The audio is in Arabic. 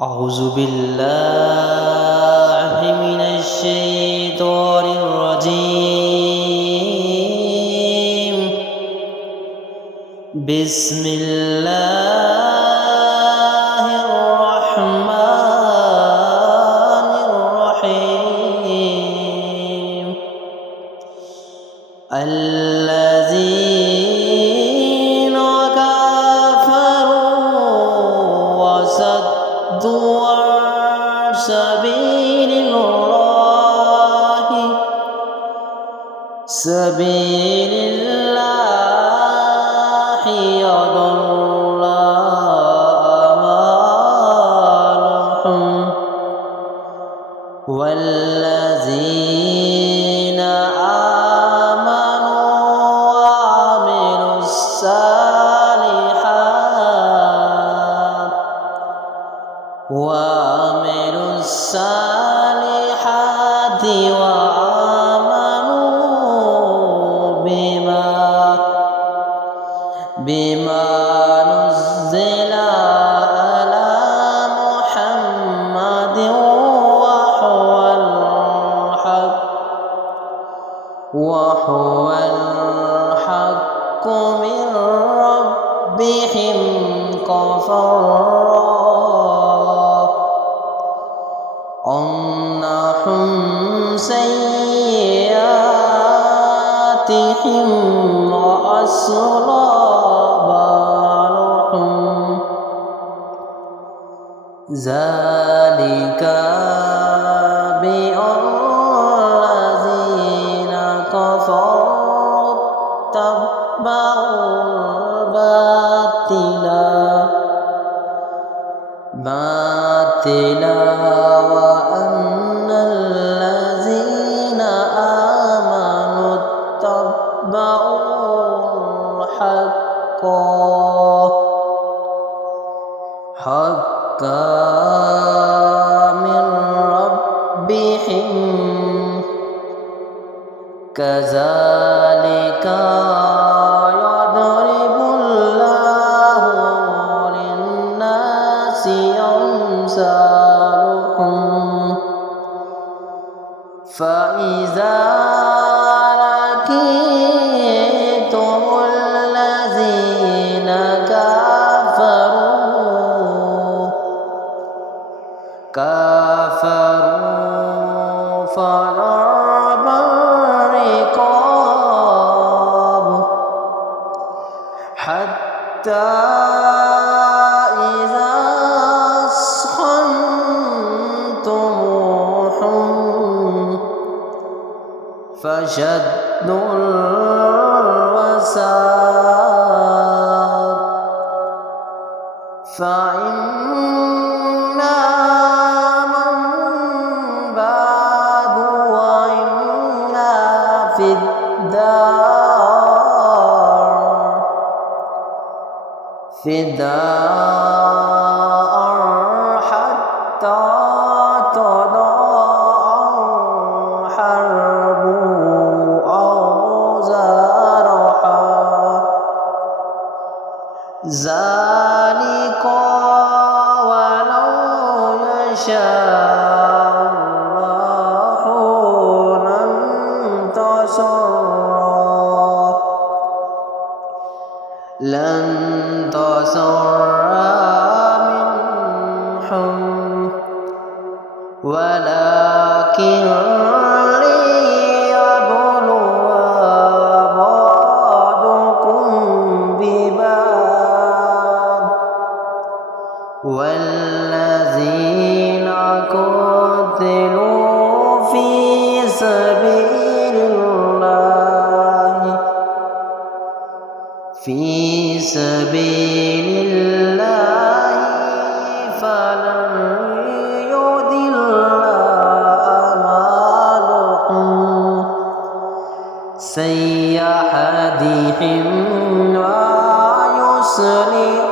أعوذ بالله من الشيطان الرجيم. بسم الله الرحمن الرحيم. الذين كفروا وصدوا عن سبيل الله يضل أعمالهم والذين آمنوا وعملوا الصالحات وآمنوا بما نزل على محمد وهو الحق من ربهم كفروا عنهم سيئاتهم وأصلاب بالهم ذلك بأن الذين كفروا اتبعوا الباطل وأن الذين آمنوا اتبعوا الحق من ربهم كذلك يضرب الله للناس أمثالهم فإذا لقيتم الذين كفروا فضرب الرقاب حتى إذا أثخنتموهم فشدوا الوثاق فإما من بعد وإما في الدار حتى تضاء الحرب أوزارها ذلك ولو يشاء الله لانتصر منهم ولكن ليبلو بعضكم ببعض والذين قتلوا في سبيل الله فلن يضل أعمالهم سيهديهم ويصلح